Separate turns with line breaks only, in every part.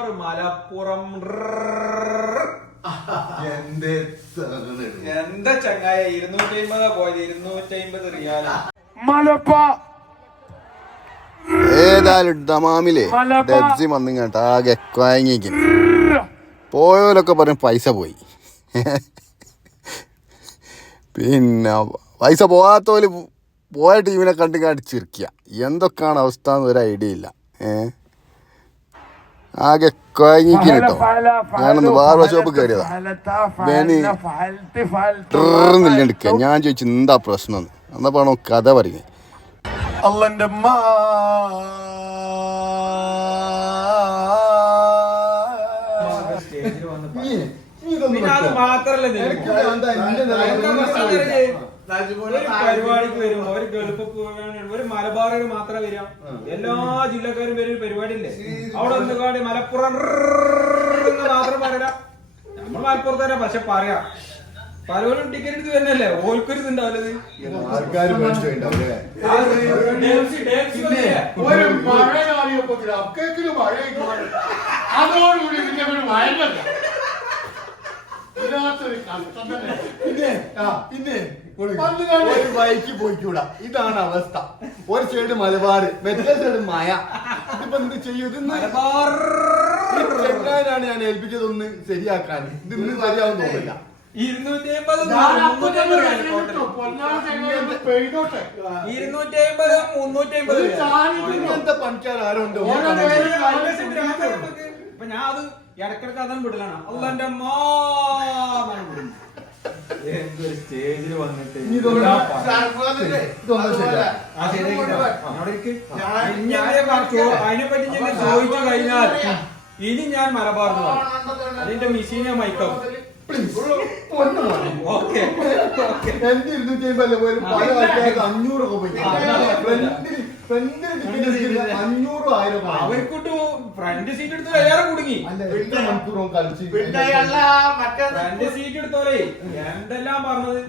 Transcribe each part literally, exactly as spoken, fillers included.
മലപ്പുറം. എന്താ ചങ്ങായ ഇരുന്നൂറ്റി അമ്പതാ പോയത്, ഇരുന്നൂറ്റി അമ്പത് റിയാല
മലപ്പ.
ഏതായാലും ദമാമിലെ ഡെബ്സി വന്നു കേട്ടോ ആകെ കൊയങ്ങിക്ക്. പോയോലൊക്കെ പറയും പൈസ പോയി. പിന്നെ പൈസ പോകാത്തോല് പോയ ടീമിനെ കണ്ടു കാണിച്ചിരിക്കുക. എന്തൊക്കെയാണ് അവസ്ഥ എന്ന് ഒരു ഐഡിയ ഇല്ല. ഏഹ് ആകെ കൊയങ്ങിക്ക് കേട്ടോ. ഞാനൊന്ന് ബാർബർ ഷോപ്പ് കയറിയതാ. എടുക്കുക. ഞാൻ ചോദിച്ചു എന്താ പ്രശ്നം എന്നപ്പോഴാണോ കഥ പറയുന്നത്.
അള്ളന്റെ
പരിപാടിക്ക് വരും. ഒരു ഗൾഫ് ഒരു മലബാറിൽ മാത്രമേ വരാം. എല്ലാ ജില്ലക്കാരും വരും. പരിപാടി ഇല്ലേ അവിടെ ഒന്നുകാട് മലപ്പുറം മാത്രം പറയാം. നമ്മൾ മലപ്പുറത്ത് തന്നെ പക്ഷെ പറയാം. പലവരും ടിക്കറ്റ് എടുത്ത് തന്നെയല്ലേ ഓൽക്കൊരു ഇതുണ്ടാവില്ലത്.
ഒരു ബൈക്ക് പോയിക്കൂടാ. ഇതാണ് അവസ്ഥ. ഒരു സൈഡ് മലബാർ, മറ്റേ സൈഡ് മായ. ഇതിപ്പോ എന്ത് ചെയ്യും? ചെങ്ങാനാണ് ഞാൻ ഏൽപ്പിച്ചത് ഒന്ന് ശരിയാക്കാൻ. ഇത് ഇന്ന് ശരിയാവും തോന്നില്ല.
ഇരുന്നൂറ്റി അമ്പത് ഇരുന്നൂറ്റി അമ്പത് മുന്നൂറ്റി അമ്പത്
ഇങ്ങനത്തെ പണിക്കാരുണ്ടോ?
ഇപ്പൊ ഞാൻ അത് ഇടക്കിടക്ക് അതാണ് വിടലാണ്. അള്ളാന്റെ എന്തൊരു സ്റ്റേജിൽ വന്നിട്ട് അതിനെപ്പറ്റി ഞാൻ ചോദിച്ചു കഴിഞ്ഞാൽ ഇനി ഞാൻ മലബാർന്ന് പറയും. അതിന്റെ മെഷീനെ മൈക്കാം. അവർക്കൊട്ട് ഫ്രണ്ട് സീറ്റ് എടുത്ത് വേറെ കുടുങ്ങി. ഫ്രണ്ട് സീറ്റ് എടുത്തോലേ എന്തെല്ലാം പറഞ്ഞത്.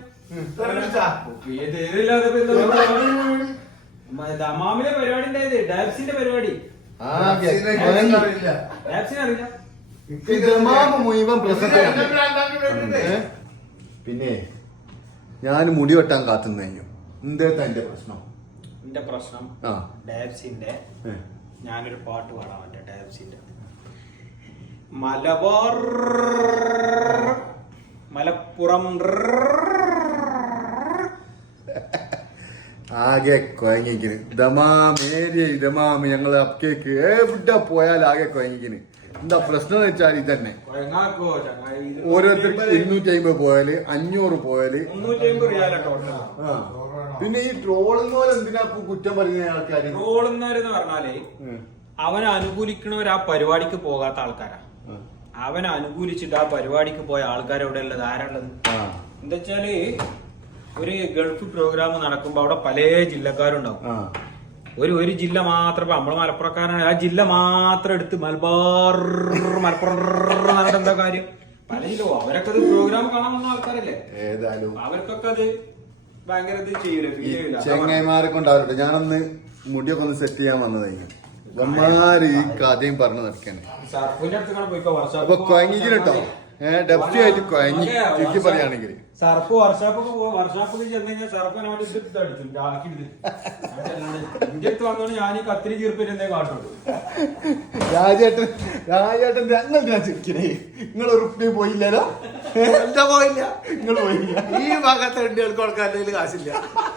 ദമാമിലെ പരിപാടി ഉണ്ടായത് ഡാബ്സിന്റെ പരിപാടി. ഡാബ്സിനെ അറിയില്ല.
പിന്നെ ഞാൻ മുടി വെട്ടാൻ കാത്തുന്ന കഴിഞ്ഞു. എന്താ എന്റെ പ്രശ്നം?
എന്റെ പ്രശ്നം ഡാബ്സിന്റെ ഞാനൊരു പാട്ട് പാടാൻ പറ്റേ ഡാബ്സിന്റെ മലബാർ മലപ്പുറം
ആകെ കൊയങ്ങിക്കിന്. ദമാം ഏരിയ ദമാം ഞങ്ങള് അപ്പേക്ക് എവിടെ പോയാൽ ആകെ കൊയങ്ങിക്കിന്. എന്താ പ്രശ്നം എന്ന് വെച്ചാൽ ഇതന്നെ. ഓരോരുത്തർക്ക് ഇരുന്നൂറ്റി അമ്പത് പോയാല് അഞ്ഞൂറ് പോയാല് പിന്നെ ഈ ട്രോളുന്ന പോലെ എന്തിനാ കുറ്റം പറയുന്ന ആൾക്കാര്?
ട്രോളുന്നവരെന്ന് പറഞ്ഞാല് അവനെ അനുകൂലിക്കണവർ ആ പരിപാടിക്ക് പോകാത്ത ആൾക്കാരാ. അവനെ അനുകൂലിച്ചിട്ട് ആ പരിപാടിക്ക് പോയ ആൾക്കാർ എവിടെ ഉള്ളത്? ആരുള്ളത്? എന്താ വെച്ചാല് ഒരു ഗൾഫ് പ്രോഗ്രാം നടക്കുമ്പോ അവിടെ പല ജില്ലക്കാരുണ്ടാവും. ഒരു ഒരു ജില്ല മാത്രം ഇപ്പൊ നമ്മള് മലപ്പുറക്കാരാണ്. ആ ജില്ല മാത്രം എടുത്ത് മലബാർ മലപ്പുറം എന്നിട്ട് എന്താ കാര്യം? പല ജില്ല അവരൊക്കെ അത് പ്രോഗ്രാം കാണാൻ വന്ന ആൾക്കാരല്ലേ.
ഏതായാലും
അവർക്കൊക്കെ അത് ഭയങ്കര ഇത് ചെയ്യൂല, ഫീൽ ചെയ്യൂല.
ചെങ്ങായിമാരെ കൊണ്ടാവട്ടെ. ഞാനൊന്ന് മുടിയൊക്കെ ഒന്ന് സെറ്റ് ചെയ്യാൻ വന്നതായി. വന്മാര് ഈ കഥയും പറഞ്ഞു നടക്കാണ്. അപ്പൊ കൊയങ്ങിക്കിന് കേട്ടോ. ഏഹ് ഡെപ്റ്റി ആയിട്ട് കൊയങ്ങി ചുറ്റി പറയുകയാണെങ്കിൽ
സർഫ് വർഷാപ്പൊക്കെ പോവാ. വർഷാപ്പൊക്കെ ചെന്ന് കഴിഞ്ഞാൽ സർഫ് അടിച്ചു ആക്കിട്ട് ഇന്ത്യത്ത് വന്നോണ്ട് ഞാൻ ഈ കത്തിരി ചീർപ്പിട്ട് എന്തേ കാട്ടുള്ളൂ.
രാജേട്ടൻ രാജേട്ടൻ ഞങ്ങൾ ഞാൻ ചിരിക്കണേ. നിങ്ങൾ ഉറുപ്പി പോയില്ലല്ലോ? എന്താ പോയില്ല? നിങ്ങൾ പോയില്ല. ഈ ഭാഗത്തെ വണ്ടികൾക്ക് കൊടുക്കാൻ എന്തെങ്കിലും കാശില്ല.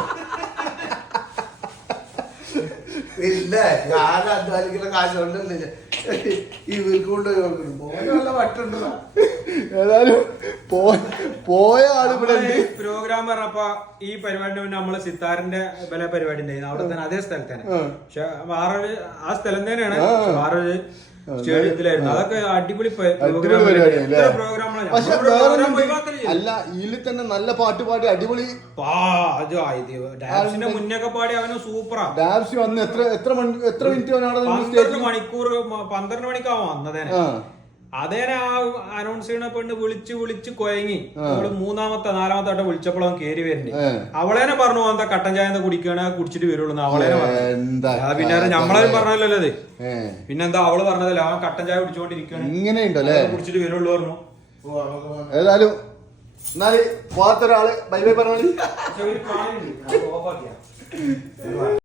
ഇല്ല ഞാൻ അധ്വാനിക്കുന്ന കാശ് കൊണ്ടല്ലേ ഈ വീൽക്കൊണ്ട് നല്ല വട്ടുണ്ടോ. ഏതായാലും പോയ ആളുകൂടെ
പ്രോഗ്രാം പറഞ്ഞപ്പോ ഈ പരിപാടിന്റെ മുന്നേ നമ്മള് സിത്താറിന്റെ വില പരിപാടി ഉണ്ടായിരുന്നു. അവിടെ തന്നെ അതേ സ്ഥലത്ത് തന്നെ. പക്ഷെ വേറൊരു ആ സ്ഥലം തന്നെയാണ്. വേറൊരു സ്റ്റേഡിയത്തിലായിരുന്നു. അതൊക്കെ അടിപൊളി പ്രോഗ്രാമാണ്.
അല്ല ഇതിൽ തന്നെ നല്ല പാട്ട് പാടി അടിപൊളി.
ഡാൻസിന്റെ മുന്നൊക്കെ പാടി അവന് സൂപ്പറാ.
ഡാൻസ് വന്ന് എത്ര എത്ര എത്ര മിനിറ്റ്
പന്ത്രണ്ട് മണിക്കൂർ പന്ത്രണ്ട് മണിക്കാവും വന്നതേനെ. അതേനെ ആ അനൗൺസ് ചെയ്യണ പെണ്ണ് വിളിച്ച് വിളിച്ച് കൊയങ്ങി അവള് മൂന്നാമത്തെ നാലാമത്തെ വട്ടം വിളിച്ചപ്പോൾ അവൻ കേറി വരുന്നുണ്ട്. അവളേനെ പറഞ്ഞു എന്താ കട്ടൻ ചായ കുടിക്കണ കുടിച്ചിട്ട് വരുള്ളൂ അവളേനെ പറഞ്ഞു. പിന്നെ നമ്മളെ പറഞ്ഞല്ലോ അത്. പിന്നെന്താ അവള് പറഞ്ഞതല്ല അവൻ കട്ടൻ ചായ കുടിച്ചോണ്ടിരിക്കണ
ഇങ്ങനെയുണ്ടല്ലേ
കുടിച്ചിട്ട് വരുള്ളൂ പറഞ്ഞു.
ഏതായാലും എന്നാല് പോകാത്തൊരാള് ബൈ ബൈ പറഞ്ഞു.
ഓഫാക്കിയ